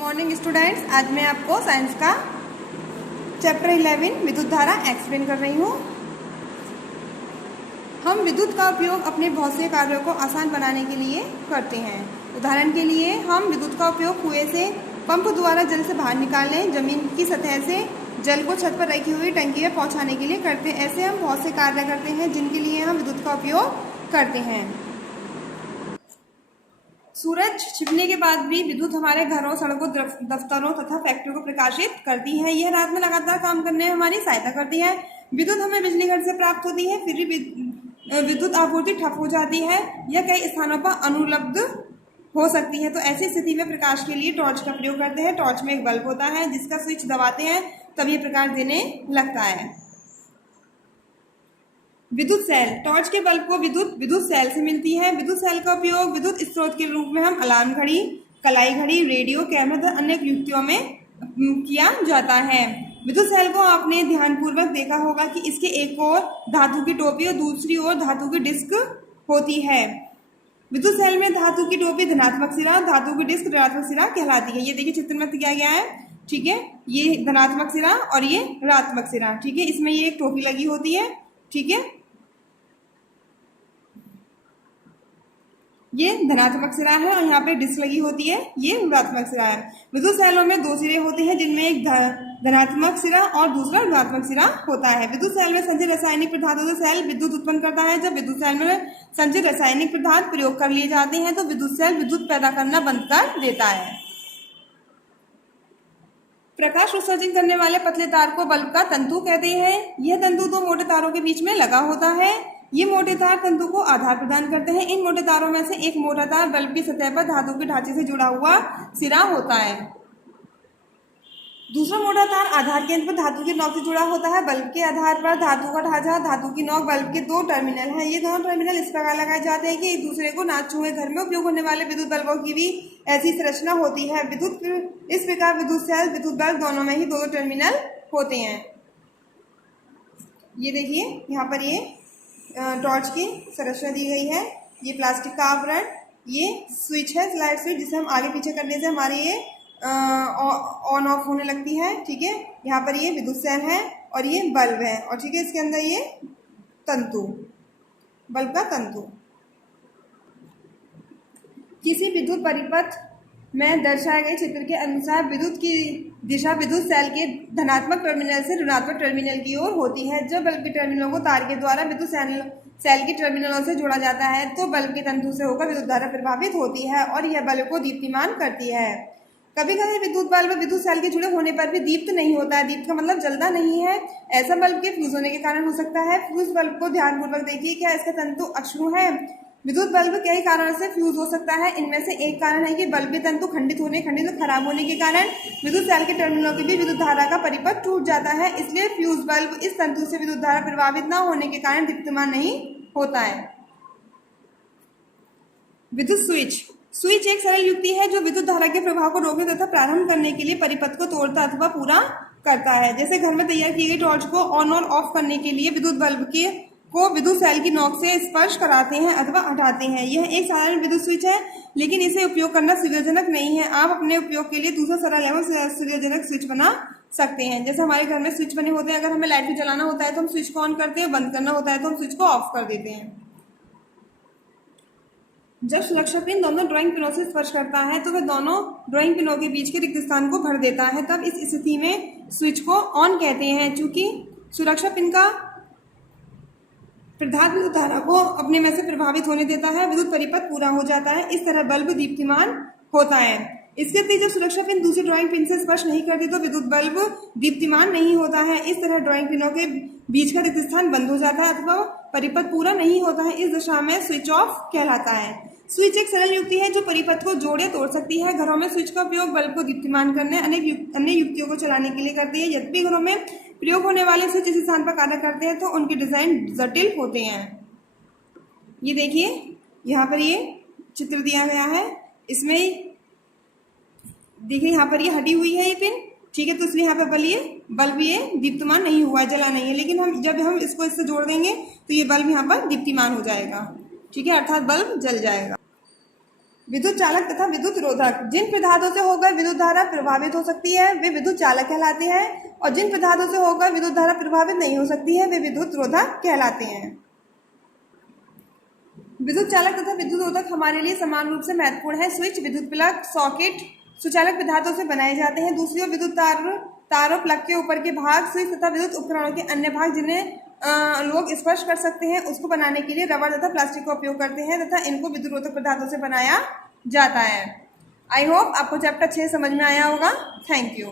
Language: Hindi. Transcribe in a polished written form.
मॉर्निंग स्टूडेंट्स, आज मैं आपको साइंस का चैप्टर 11 विद्युत धारा एक्सप्लेन कर रही हूँ। हम विद्युत का उपयोग अपने बहुत से कार्यों को आसान बनाने के लिए करते हैं। उदाहरण के लिए हम विद्युत का उपयोग कुएं से पंप द्वारा जल से बाहर निकालने, जमीन की सतह से जल को छत पर रखी हुई टंकी में पहुँचाने के लिए करते हैं। ऐसे हम बहुत से कार्य करते हैं जिनके लिए हम विद्युत का उपयोग करते हैं। सूरज छिपने के बाद भी विद्युत हमारे घरों, सड़कों, दफ्तरों तथा फैक्ट्रियों को प्रकाशित करती है। यह रात में लगातार काम करने में हमारी सहायता करती है। विद्युत हमें बिजली घर से प्राप्त होती है, फिर भी विद्युत आपूर्ति ठप हो जाती है। यह कई स्थानों पर अनुपलब्ध हो सकती है, तो ऐसी स्थिति में प्रकाश के लिए टॉर्च का प्रयोग करते हैं। टॉर्च में एक बल्ब होता है जिसका स्विच दबाते हैं तब यह प्रकाश देने लगता है। विद्युत सेल, टॉर्च के बल्ब को विद्युत सेल से मिलती है। विद्युत सेल का उपयोग विद्युत स्रोत के रूप में हम अलार्म घड़ी, कलाई घड़ी, रेडियो, कैमरा तथा अन्य युक्तियों में किया जाता है। विद्युत सेल को आपने ध्यानपूर्वक देखा होगा कि इसके एक ओर धातु की टोपी और दूसरी ओर धातु की डिस्क होती है। विद्युत सेल में धातु की टोपी धनात्मक सिरा, धातु की डिस्क ऋणात्मक सिरा कहलाती है। ये देखिए चित्र में दिया गया है, ठीक है। ये धनात्मक सिरा और ये ऋणात्मक सिरा, ठीक है। इसमें ये एक टोपी लगी होती है, ठीक है। ये धनात्मक सिरा है और यहाँ पे डिस्क लगी होती है, ये ऋणात्मक सिरा है। विद्युत सेलों में दो सिरे होते हैं जिनमें एक धनात्मक सिरा और दूसरा ऋणात्मक सिरा होता है। विद्युत सेल में संचित रासायनिक पदार्थों से सेल विद्युत उत्पन्न करता है। जब विद्युत सेल में संचित रासायनिक पदार्थ प्रयोग कर लिए जाते हैं तो विद्युत सेल विद्युत पैदा करना बंद कर देता है। प्रकाश उत्सर्जन करने वाले पतले तार को बल्ब का तंतु कहते हैं। यह तंतु दो मोटे तारों के बीच में लगा होता है। ये मोटे तार तंतु को आधार प्रदान करते हैं। इन मोटे तारों में से एक मोटा तार बल्ब की सतह पर धातु के ढांचे से जुड़ा हुआ सिरा होता है। दूसरा मोटा तार आधार केंद्र पर धातु की नोक से जुड़ा होता है। बल्ब के आधार पर धातु का ढांचा, धातु की नोक, बल्ब के दो टर्मिनल हैं। ये दोनों टर्मिनल इस प्रकार लगाए जाते हैं कि एक दूसरे को ना छुए। घर में उपयोग होने वाले विद्युत बल्बों की भी ऐसी संरचना होती है। इस प्रकार विद्युत सेल, विद्युत बल्ब दोनों में ही दो टर्मिनल होते हैं। ये देखिए यहाँ पर ये टॉर्च की संरचना दी गई है। ये प्लास्टिक का आवरण, ये स्विच है, स्लाइड स्विच, जिसे हम आगे पीछे करने से हमारी ये ऑन ऑफ होने लगती है, ठीक है। यहाँ पर ये विद्युत सेल है और ये बल्ब है और ठीक है इसके अंदर ये तंतु, बल्ब का तंतु। किसी विद्युत परिपथ में दर्शाए गए चित्र के अनुसार विद्युत की दिशा विद्युत सेल के धनात्मक टर्मिनल से ऋणात्मक टर्मिनल की ओर होती है। जब बल्ब के टर्मिनलों को तार के द्वारा विद्युत सेल के टर्मिनलों से जोड़ा जाता है तो बल्ब के तंतु से होकर विद्युत धारा प्रभावित होती है और यह बल्ब को दीप्तिमान करती है। कभी कभी विद्युत बल्ब विद्युत सेल के जुड़े होने पर भी दीप्त नहीं होता है। दीप्त का मतलब जलता नहीं है। ऐसा बल्ब के फ्यूज होने के कारण हो सकता है। फ्यूज बल्ब को ध्यानपूर्वक देखिए, क्या इसका तंतु अक्षु है? विद्युत बल्ब कई कारणों से फ्यूज हो सकता है। इनमें से एक कारण है कि बल्ब के तंतु खंडित खराब होने के कारण विद्युत सेल के टर्मिनलों की भी विद्युत धारा का परिपथ टूट जाता है। इसलिए फ्यूज बल्ब इस तंतु से विद्युत धारा प्रभावित न होने के कारण दीप्तिमान नहीं होता है। विद्युत स्विच एक सरल युक्ति है जो विद्युत धारा के प्रभाव को रोकने तथा प्रारंभ करने के लिए परिपथ को तोड़ता अथवा पूरा करता है। जैसे घर में तैयार की गई टॉर्च को ऑन और ऑफ करने के लिए विद्युत बल्ब को विद्युत सेल की नोक से स्पर्श कराते हैं अथवा हटाते हैं। यह एक साधारण विद्युत स्विच है, लेकिन इसे उपयोग करना सुविधाजनक नहीं है। आप अपने उपयोग के लिए दूसरा सरल एवं सुविधाजनक स्विच बना सकते हैं। जैसे हमारे घर में स्विच बने होते हैं, अगर हमें लाइट को जलाना होता है तो हम स्विच को ऑन करते हैं, बंद करना होता है तो हम स्विच को ऑफ कर देते हैं। जब सुरक्षा पिन दोनों ड्राइंग पिनों से स्पर्श करता है तो वह दोनों ड्राइंग पिनों के बीच के रिक्त स्थान को भर देता है। तब इस स्थिति में स्विच को ऑन कहते हैं। चूंकि सुरक्षा पिन का पदार्थ विद्युत धारा को अपने में से प्रभावित होने देता है, विद्युत परिपथ पूरा हो जाता है। इस तरह बल्ब दीप्तिमान होता है। इसके अतिरिक्त जब सुरक्षा पिन दूसरी ड्राइंग पिन से स्पर्श नहीं करती तो विद्युत बल्ब दीप्तिमान नहीं होता है। इस तरह ड्राइंग पिनों के बीच का रिक्त स्थान बंद हो जाता है अथवा परिपथ पूरा नहीं होता है। इस दशा में स्विच ऑफ कहलाता है। स्विच एक सरल युक्ति है जो परिपथ को जोड़ या तोड़ सकती है। घरों में स्विच का उपयोग बल्ब को दीप्तिमान करने, अन्य युक्तियों को चलाने के लिए करते हैं। यद्यपि घरों में प्रयोग होने वाले स्विच इस स्थान पर कार्य करते हैं तो उनके डिजाइन जटिल होते हैं। ये देखिए यहाँ पर ये चित्र दिया गया है, इसमें देखिए यहाँ पर ये हटी हुई है ये पिन, ठीक है। तो इसलिए यहाँ पर बल्ब ये दीप्तिमान नहीं हुआ, जला नहीं है। लेकिन जब हम इसको इससे जोड़ देंगे तो ये बल्ब यहाँ पर दीप्तिमान हो जाएगा, ठीक है, अर्थात बल्ब जल जाएगा। विद्युत चालक तथा विद्युत रोधक। जिन पदार्थों से होकर विद्युत धारा प्रभावित हो सकती है वे विद्युत चालक कहलाते हैं और जिन पदार्थों से होकर विद्युत धारा प्रभावित नहीं हो सकती है वे विद्युत रोधक कहलाते हैं। विद्युत चालक तथा विद्युत रोधक हमारे लिए समान रूप से महत्वपूर्ण है। स्विच, विद्युत प्लग, सॉकेट सुचालक पदार्थों से बनाए जाते हैं। दूसरी ओर विद्युत तारों प्लग के ऊपर के भाग, स्विच तथा विद्युत उपकरणों के अन्य भाग जिन्हें लोग स्पर्श कर सकते हैं उसको बनाने के लिए रबर तथा प्लास्टिक का उपयोग करते हैं तथा इनको विद्युत रोधक पदार्थों से बनाया जाता है। आई होप आपको चैप्टर 6 समझ में आया होगा। Thank you.